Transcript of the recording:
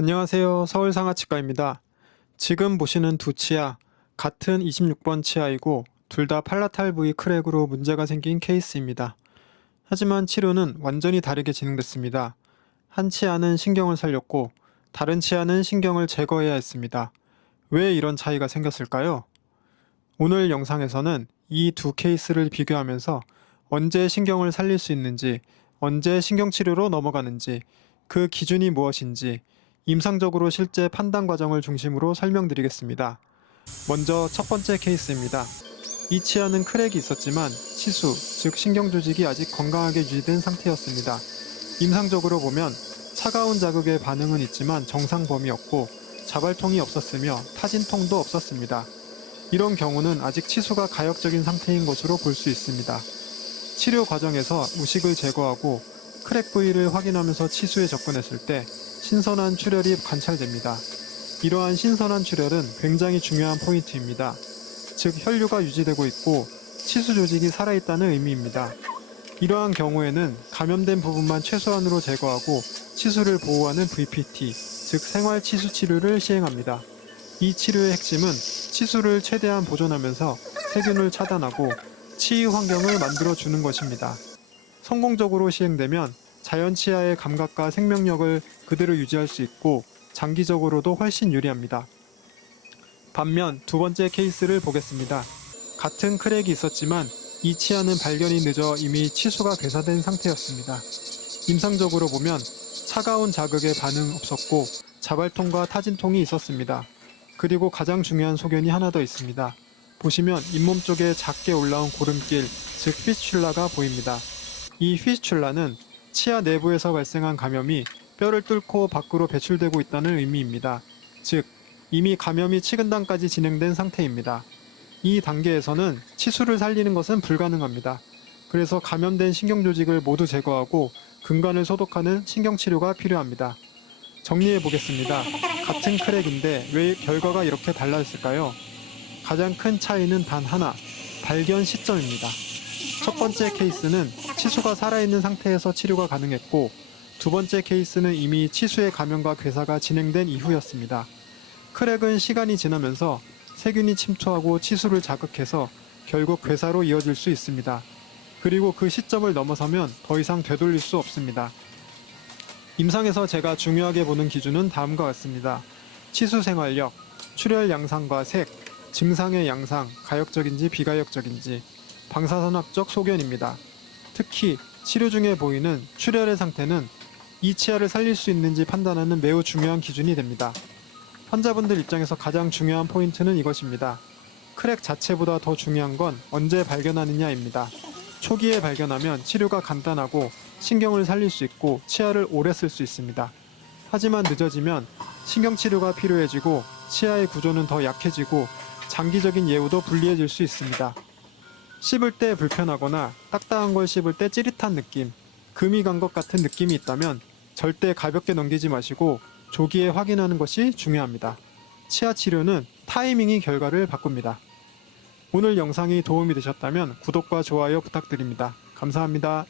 안녕하세요. 서울상하치과입니다. 지금 보시는 두 치아, 같은 26번 치아이고 둘 다 팔라탈 부위 크랙으로 문제가 생긴 케이스입니다. 하지만 치료는 완전히 다르게 진행됐습니다. 한 치아는 신경을 살렸고 다른 치아는 신경을 제거해야 했습니다. 왜 이런 차이가 생겼을까요? 오늘 영상에서는 이 두 케이스를 비교하면서 언제 신경을 살릴 수 있는지, 언제 신경치료로 넘어가는지, 그 기준이 무엇인지 임상적으로 실제 판단 과정을 중심으로 설명드리겠습니다. 먼저 첫 번째 케이스입니다. 이 치아는 크랙이 있었지만 치수, 즉 신경 조직이 아직 건강하게 유지된 상태였습니다. 임상적으로 보면 차가운 자극에 반응은 있지만 정상 범위였고 자발통이 없었으며 타진통도 없었습니다. 이런 경우는 아직 치수가 가역적인 상태인 것으로 볼 수 있습니다. 치료 과정에서 우식을 제거하고 크랙 부위를 확인하면서 치수에 접근했을 때 신선한 출혈이 관찰됩니다. 이러한 신선한 출혈은 굉장히 중요한 포인트입니다. 즉 혈류가 유지되고 있고 치수 조직이 살아있다는 의미입니다. 이러한 경우에는 감염된 부분만 최소한으로 제거하고 치수를 보호하는 VPT, 즉 생활 치수 치료를 시행합니다. 이 치료의 핵심은 치수를 최대한 보존하면서 세균을 차단하고 치유 환경을 만들어주는 것입니다. 성공적으로 시행되면 자연 치아의 감각과 생명력을 그대로 유지할 수 있고 장기적으로도 훨씬 유리합니다. 반면 두 번째 케이스를 보겠습니다. 같은 크랙이 있었지만 이 치아는 발견이 늦어 이미 치수가 괴사된 상태였습니다. 임상적으로 보면 차가운 자극에 반응 없었고 자발통과 타진통이 있었습니다. 그리고 가장 중요한 소견이 하나 더 있습니다. 보시면 잇몸 쪽에 작게 올라온 고름길, 즉 피스출라가 보입니다. 이 피스출라는 치아 내부에서 발생한 감염이 뼈를 뚫고 밖으로 배출되고 있다는 의미입니다. 즉, 이미 감염이 치근단까지 진행된 상태입니다. 이 단계에서는 치수를 살리는 것은 불가능합니다. 그래서 감염된 신경조직을 모두 제거하고 근간을 소독하는 신경치료가 필요합니다. 정리해 보겠습니다. 같은 크랙인데 왜 결과가 이렇게 달라졌을까요? 가장 큰 차이는 단 하나, 발견 시점입니다. 첫 번째 케이스는 치수가 살아있는 상태에서 치료가 가능했고 두 번째 케이스는 이미 치수의 감염과 괴사가 진행된 이후였습니다. 크랙은 시간이 지나면서 세균이 침투하고 치수를 자극해서 결국 괴사로 이어질 수 있습니다. 그리고 그 시점을 넘어서면 더 이상 되돌릴 수 없습니다. 임상에서 제가 중요하게 보는 기준은 다음과 같습니다. 치수 생활력, 출혈 양상과 색, 증상의 양상, 가역적인지 비가역적인지, 방사선학적 소견입니다. 특히 치료 중에 보이는 출혈의 상태는 이 치아를 살릴 수 있는지 판단하는 매우 중요한 기준이 됩니다. 환자분들 입장에서 가장 중요한 포인트는 이것입니다. 크랙 자체보다 더 중요한 건 언제 발견하느냐입니다. 초기에 발견하면 치료가 간단하고 신경을 살릴 수 있고 치아를 오래 쓸 수 있습니다. 하지만 늦어지면 신경치료가 필요해지고 치아의 구조는 더 약해지고 장기적인 예후도 불리해질 수 있습니다. 씹을 때 불편하거나 딱딱한 걸 씹을 때 찌릿한 느낌, 금이 간 것 같은 느낌이 있다면 절대 가볍게 넘기지 마시고 조기에 확인하는 것이 중요합니다. 치아 치료는 타이밍이 결과를 바꿉니다. 오늘 영상이 도움이 되셨다면 구독과 좋아요 부탁드립니다. 감사합니다.